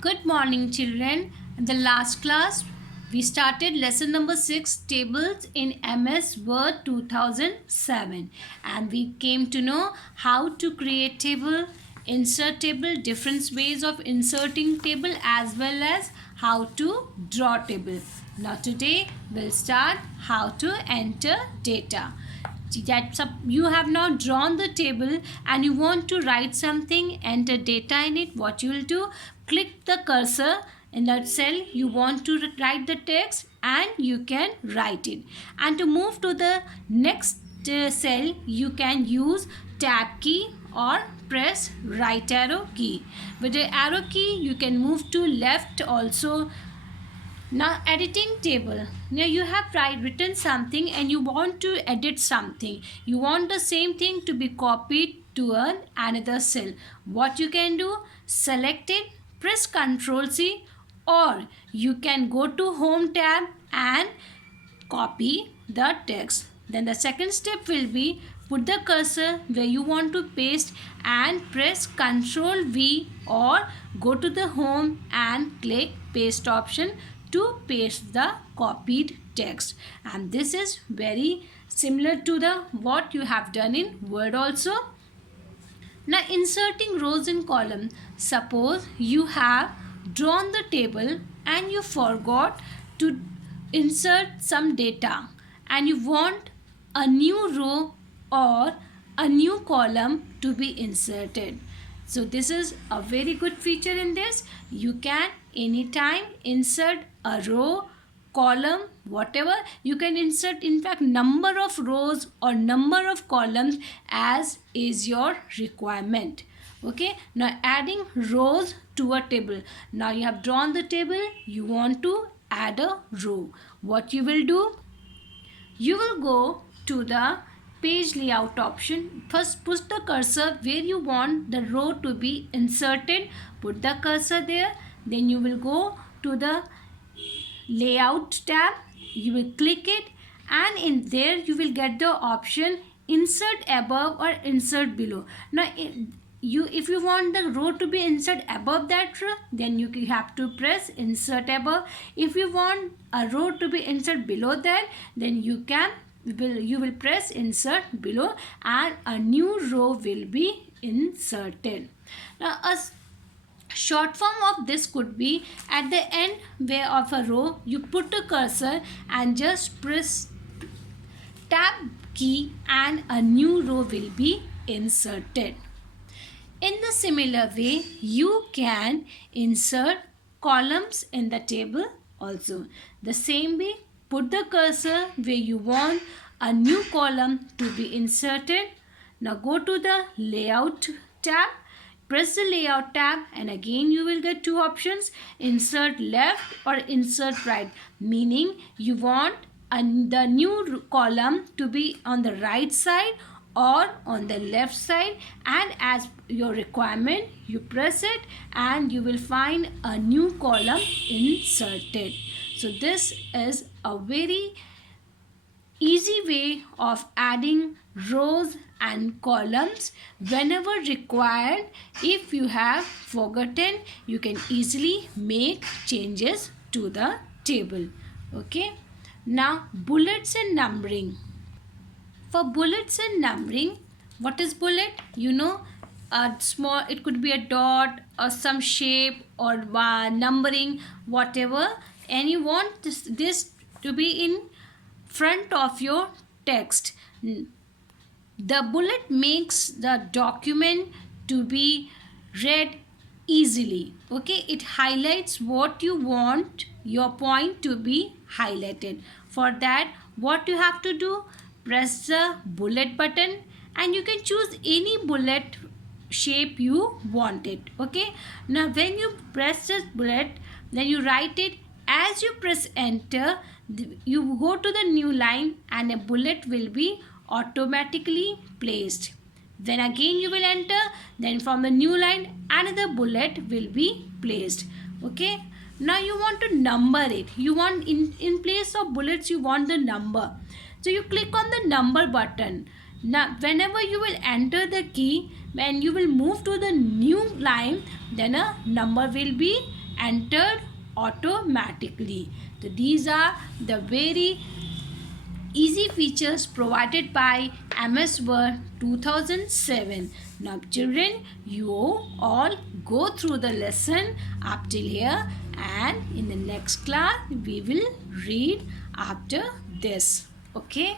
Good morning, children. In the last class, we started lesson number 6, tables in MS Word 2007, and we came to know how to create table, insert table, different ways of inserting table, as well as how to draw table. Now today we'll start how to enter data. You have now drawn the table and you want to write something, enter data in it. What you will do, click the cursor in that cell you want to write the text and you can write it. And to move to the next cell, you can use tab key or press right arrow key. With the arrow key you can move to left also. Now editing table. Now you have written something and you want to edit something. You want the same thing to be copied to another cell. What you can do? Select it, press Ctrl C, or you can go to Home tab and copy the text. Then the second step will be put the cursor where you want to paste and press Ctrl V or go to the Home and click Paste option to paste the copied text. And this is very similar to the what you have done in Word also. Now inserting rows and columns. Suppose you have drawn the table and you forgot to insert some data and you want a new row or a new column to be inserted. So this is a very good feature in this. You can anytime insert a row, column, whatever. You can insert in fact number of rows or number of columns as is your requirement. Okay, now adding rows to a table. Now you have drawn the table, you want to add a row. What you will do? You will go to the page layout option. First put the cursor where you want the row to be inserted. Put the cursor there. Then you will go to the layout tab. You will click it and in there you will get the option insert above or insert below. Now if you want the row to be inserted above that row, then you have to press insert above. If you want a row to be inserted below that, then you will press insert below and a new row will be inserted. Now a short form of this could be at the end where of a row you put a cursor and just press tab key and a new row will be inserted. In the similar way, you can insert columns in the table also. The same way, put the cursor where you want a new column to be inserted. Now go to the layout tab, press the layout tab and again you will get two options, insert left or insert right, meaning you want the new column to be on the right side or on the left side, and as your requirement you press it and you will find a new column inserted. So this is a very easy way of adding rows and columns whenever required. If you have forgotten, you can easily make changes to the table. Okay, now bullets and numbering. For bullets and numbering, what is bullet? You know, a small, it could be a dot or some shape or numbering, whatever, and you want this to be in front of your text. The bullet makes the document to be read easily. Okay, it highlights what you want your point to be highlighted. For that, what you have to do? Press the bullet button and you can choose any bullet shape you want it. Okay, now when you press this bullet, then you write it. As you press enter, you go to the new line and a bullet will be automatically placed. Then again you will enter, then from the new line another bullet will be placed. Okay, now you want to number it. You want in place of bullets you want the number. So you click on the number button. Now whenever you will enter the key, when you will move to the new line, then a number will be entered automatically. So these are the very easy features provided by MS Word 2007. Now children, you all go through the lesson up till here, and in the next class we will read after this. Okay.